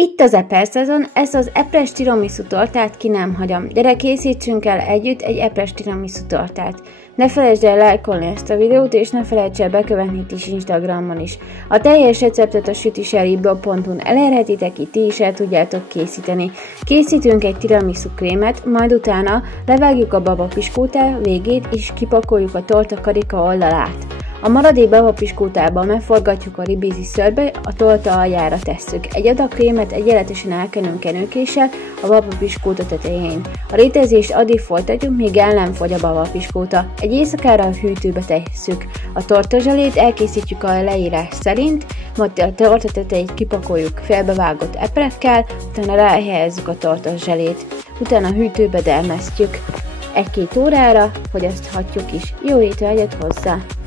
Itt az epres szezon, ezt az epres tiramisu tortát ki nem hagyom. Gyere, készítsünk el együtt egy epres tiramisu tortát. Ne felejtsd el lájkolni ezt a videót, és ne felejts el bekövetni is Instagramon is. A teljes receptet a sütiseriblog.hu-n elérhetitek, itt ti is el tudjátok készíteni. Készítünk egy tiramisu krémet, majd utána levágjuk a babapiskótá végét, és kipakoljuk a torta karika oldalát. A maradék babapiskótában megforgatjuk a ribízi szörbe, a torta aljára tesszük. Egy adag krémet egyenletesen elkenünk kenőkéssel a babapiskóta tetején. A rétezést addig folytatjuk, míg el nem fogy a babapiskóta. Egy éjszakára a hűtőbe tesszük. A tortazselét elkészítjük a leírás szerint, majd a torta tetejét kipakoljuk félbevágott eprekkel, utána ráhelyezzük a tortazselét. Utána a hűtőbe dermesztjük 1-2 órára, fogyaszthatjuk is. Jó étvágyat hozzá!